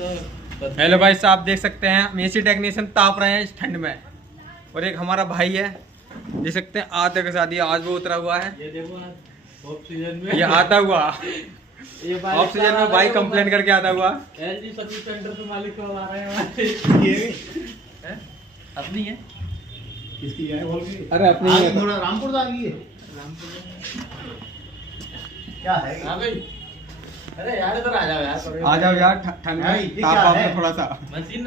तो हेलो भाई साहब, देख सकते हैं हम एसी टेक्नीशियन ताप रहे हैं इस ठंड में। और एक हमारा भाई है, देख सकते हैं आते के साथ, ये आज वो उतरा हुआ है। ये देखो ऑक्सीजन में ये आता हुआ ये ऑक्सीजन में भाई कंप्लेन करके आता हुआ। एलजी सर्विस सेंटर से मालिक को आ रहे हैं हमारे। ये है अपनी है, किसकी है बोल के? अरे अपनी ही है तो। थोड़ा रामपुर आ गई है। क्या है? हाँ भाई, अरे यार इधर आ जाओ यार। आ जाओ यार, ठंड भाई, में ये ताप क्या आप है? में थोड़ा सा मशीन